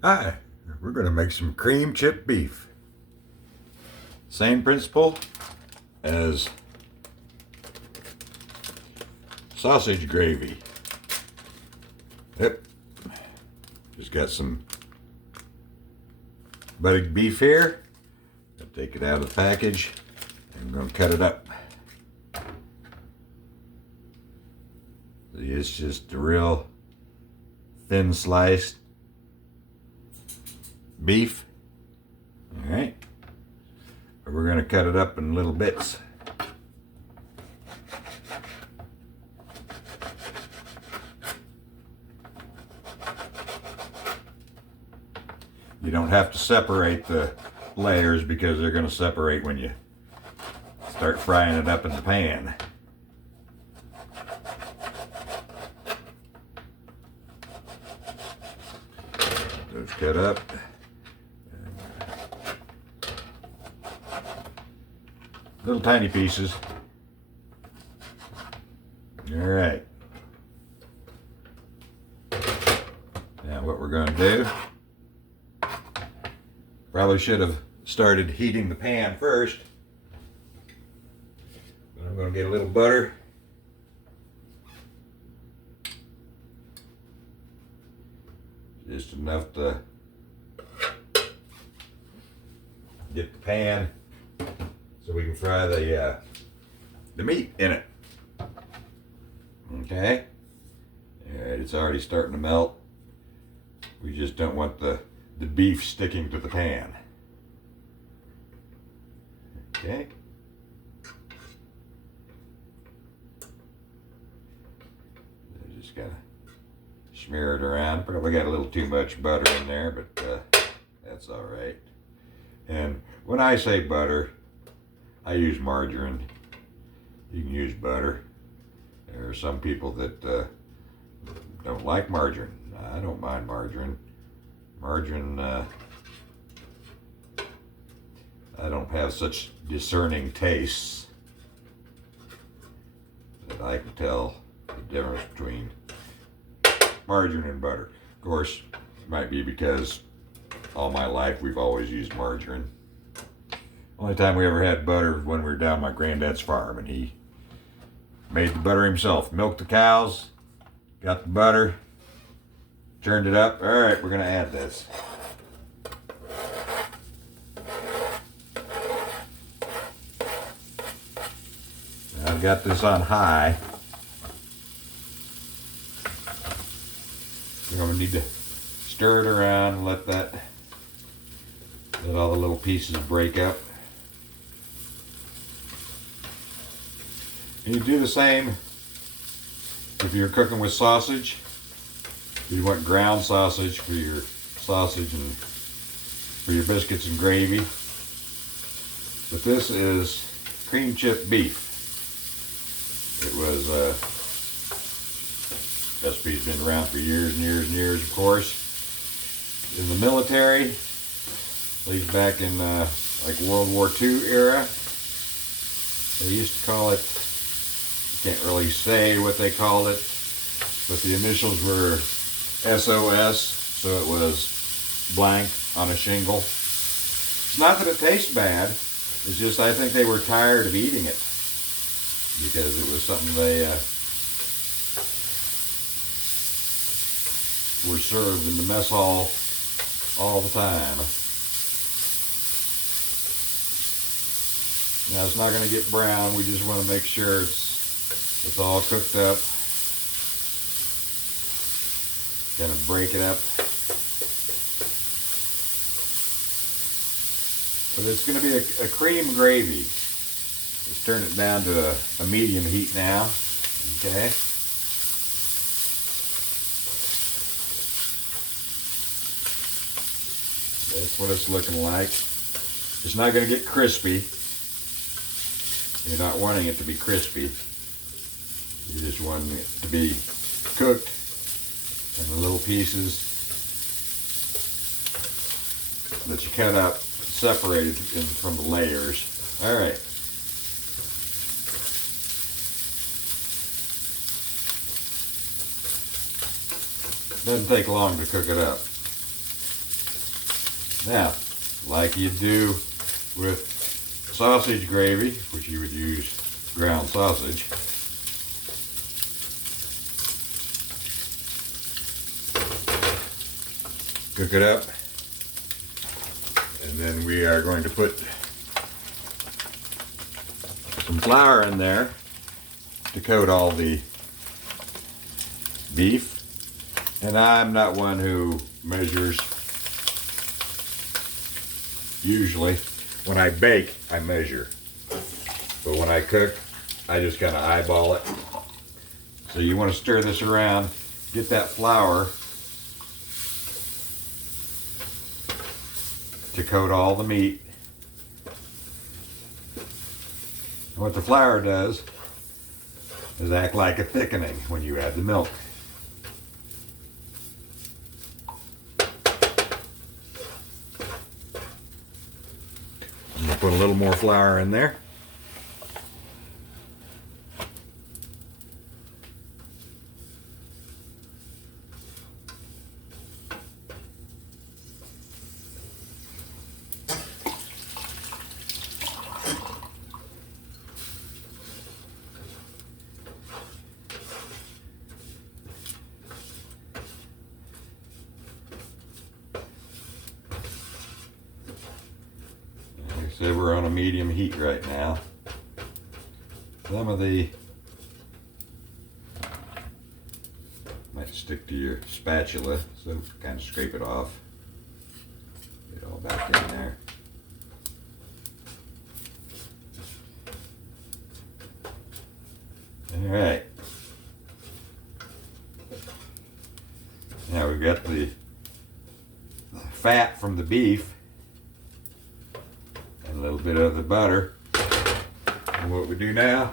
Hi, we're going to make some cream chip beef. Same principle as sausage gravy. Yep, just got some buttered beef here. I'll take it out of the package and I'm going to cut it up. See, it's just a real thin sliced beef. All right. We're going to cut it up in little bits. You don't have to separate the layers because they're going to separate when you start frying it up in the pan. Those cut up. Little tiny pieces. All right. Now what we're going to do, probably should have started heating the pan first. But I'm going to get a little butter. Just enough to get the pan so we can fry the meat in it. Okay. All right, it's already starting to melt. We just don't want the beef sticking to the pan. Okay. I just gotta smear it around. Probably got a little too much butter in there, but that's all right. And when I say butter, I use margarine. You can use butter. There are some people that don't like margarine. I don't mind margarine. Margarine, I don't have such discerning tastes that I can tell the difference between margarine and butter. Of course, it might be because all my life we've always used margarine. Only time we ever had butter was when we were down my granddad's farm and he made the butter himself. Milked the cows, got the butter, turned it up. All right, we're gonna add this. Now I've got this on high. You're gonna need to stir it around and let all the little pieces break up. And you do the same if you're cooking with sausage. You want ground sausage for your sausage and for your biscuits and gravy. But this is cream chip beef. It was recipe's been around for years and years and years, of course. In the military, at least back in like World War II era, they used to call it, I can't really say what they called it, but the initials were SOS, so it was blank on a shingle. It's not that it tastes bad, it's just I think they were tired of eating it because it was something they were served in the mess hall all the time. Now it's not going to get brown, we just want to make sure it's all cooked up. Kind of break it up. But it's going to be a cream gravy. Let's turn it down to a medium heat now. Okay. That's what it's looking like. It's not going to get crispy. You're not wanting it to be crispy. You just want it to be cooked and the little pieces that you cut up separated from the layers. All right. Doesn't take long to cook it up. Now, like you do with sausage gravy, which you would use ground sausage, cook it up, and then we are going to put some flour in there to coat all the beef. And I'm not one who measures. Usually when I bake, I measure, but when I cook, I just kind of eyeball it. So you want to stir this around, get that flour to coat all the meat. And what the flour does is act like a thickening when you add the milk. I'm going to put a little more flour in there. So we're on a medium heat right now. Some of the might stick to your spatula, so kind of scrape it off. Get it all back in there. All right. Now we've got the fat from the beef. A little bit of the butter. And what we do now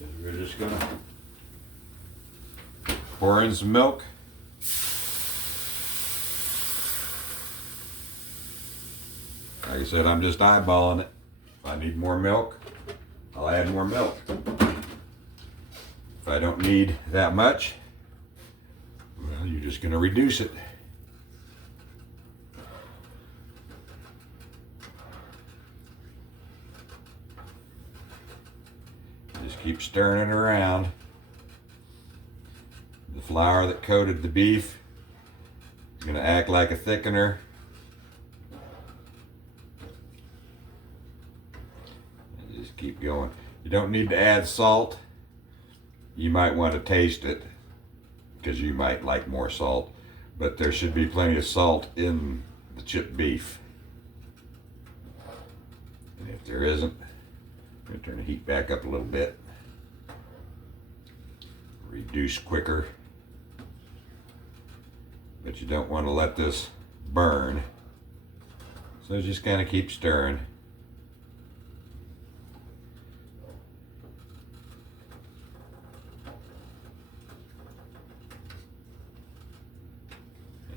is we're just going to pour in some milk. Like I said, I'm just eyeballing it. If I need more milk, I'll add more milk. If I don't need that much, well, you're just going to reduce it. Just keep stirring it around. The flour that coated the beef is going to act like a thickener. And just keep going. You don't need to add salt. You might want to taste it because you might like more salt, but there should be plenty of salt in the chipped beef. And if there isn't, I'm going to turn the heat back up a little bit. Reduce quicker. But you don't want to let this burn. So just kind of keep stirring.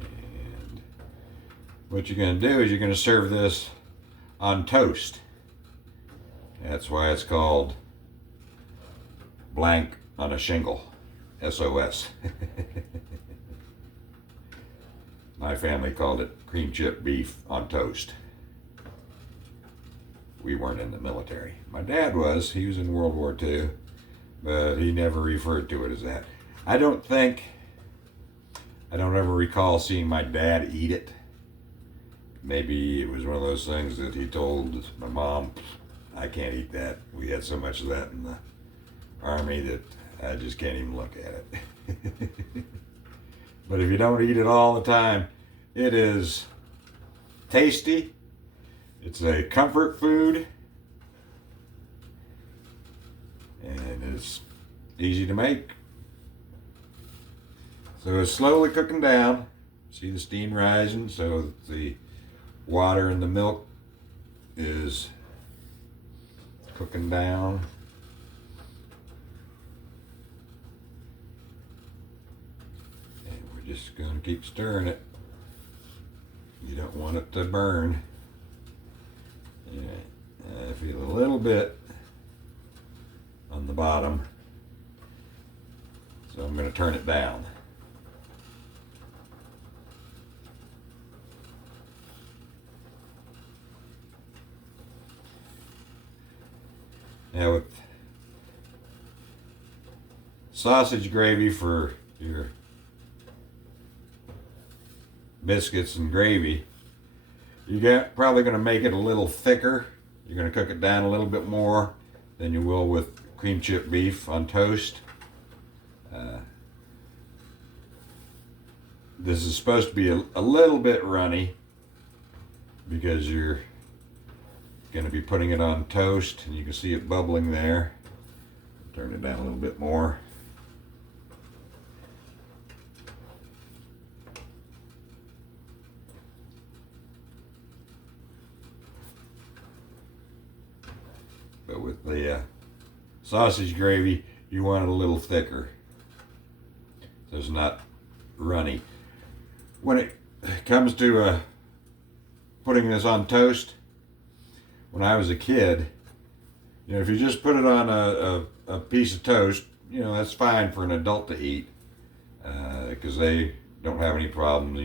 And what you're going to do is you're going to serve this on toast. That's why it's called blank on a shingle. SOS. My family called it cream chip beef on toast. We weren't in the military. My dad was. He was in World War II, but he never referred to it as that. I don't ever recall seeing my dad eat it. Maybe it was one of those things that he told my mom, I can't eat that. We had so much of that in the Army that I just can't even look at it. But if you don't eat it all the time, it is tasty. It's a comfort food. And it's easy to make. So it's slowly cooking down. See the steam rising, so the water in the milk is cooking down. And we're just going to keep stirring it. You don't want it to burn. Yeah, I feel a little bit on the bottom, so I'm going to turn it down. Now with sausage gravy for your biscuits and gravy, probably going to make it a little thicker. You're going to cook it down a little bit more than you will with cream chip beef on toast. This is supposed to be a little bit runny because you're going to be putting it on toast, and you can see it bubbling there. Turn it down a little bit more. But with the sausage gravy, you want it a little thicker so it's not runny. When it comes to putting this on toast, when I was a kid, if you just put it on a piece of toast, that's fine for an adult to eat, because they don't have any problems,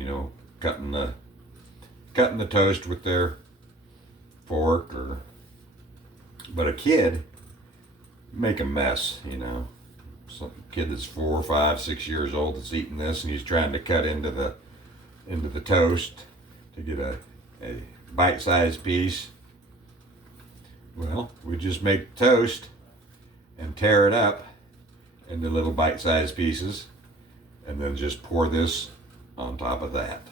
cutting the toast with their fork. But a kid make a mess, Some kid that's 4, 5, 6 years old that's eating this, and he's trying to cut into the toast to get a bite-sized piece. Well, we just make toast and tear it up into little bite-sized pieces, and then just pour this on top of that.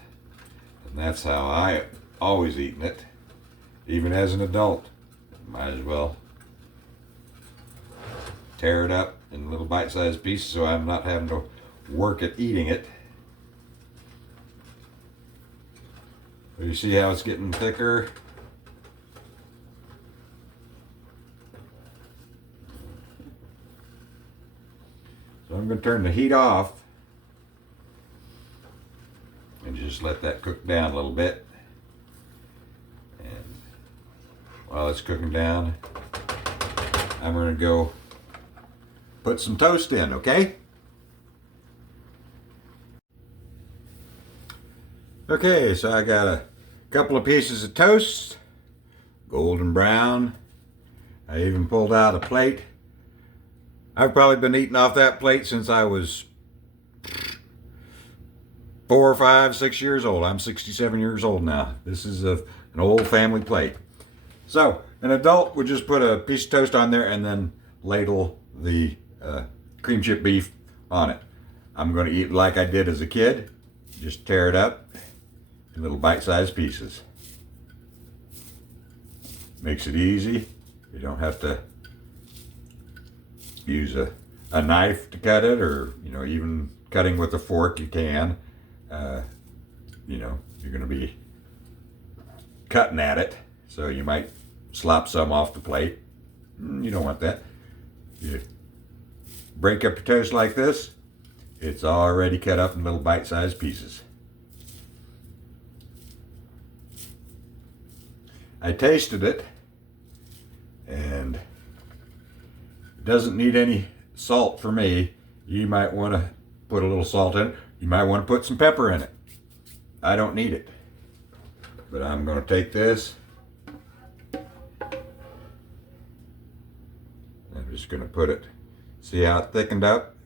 And that's how I always eaten it, even as an adult. Might as well tear it up in little bite-sized pieces so I'm not having to work at eating it. So you see how it's getting thicker? So I'm going to turn the heat off and just let that cook down a little bit. And while it's cooking down, I'm going to go put some toast in, okay? Okay, so I got a couple of pieces of toast, golden brown. I even pulled out a plate. I've probably been eating off that plate since I was 4, 5, 6 years old. I'm 67 years old now. This is an old family plate. So an adult would just put a piece of toast on there and then ladle the cream chip beef on it. I'm going to eat like I did as a kid. Just tear it up in little bite-sized pieces. Makes it easy. You don't have to use a knife to cut it, or even cutting with a fork you can. You're going to be cutting at it, so you might slop some off the plate. You don't want that. You break up your toast like this, it's already cut up in little bite-sized pieces. I tasted it, and it doesn't need any salt for me. You might want to put a little salt in it. You might want to put some pepper in it. I don't need it. But I'm going to take this. I'm just going to put it, see how it thickened up?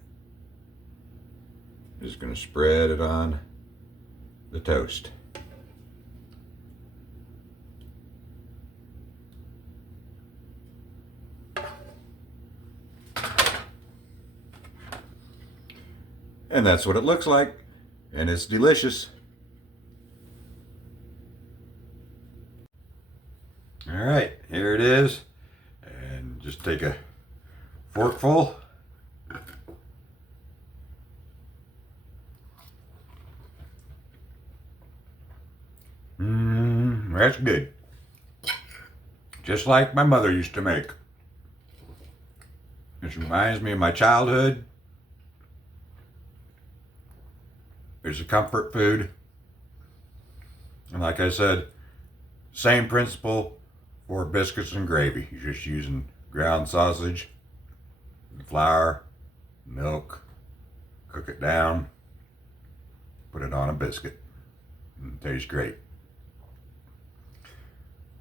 Just going to spread it on the toast. And that's what it looks like, and it's delicious. All right, here it is, and just take a forkful. That's good. Just like my mother used to make. This reminds me of my childhood. It's a comfort food. And like I said, same principle for biscuits and gravy. You're just using ground sausage, flour, milk, cook it down, put it on a biscuit. And it tastes great.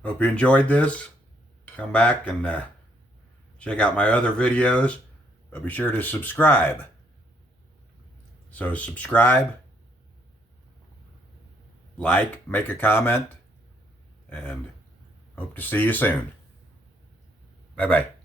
Hope you enjoyed this. Come back and check out my other videos, but be sure to subscribe. So subscribe, like, make a comment, and hope to see you soon. Bye-bye.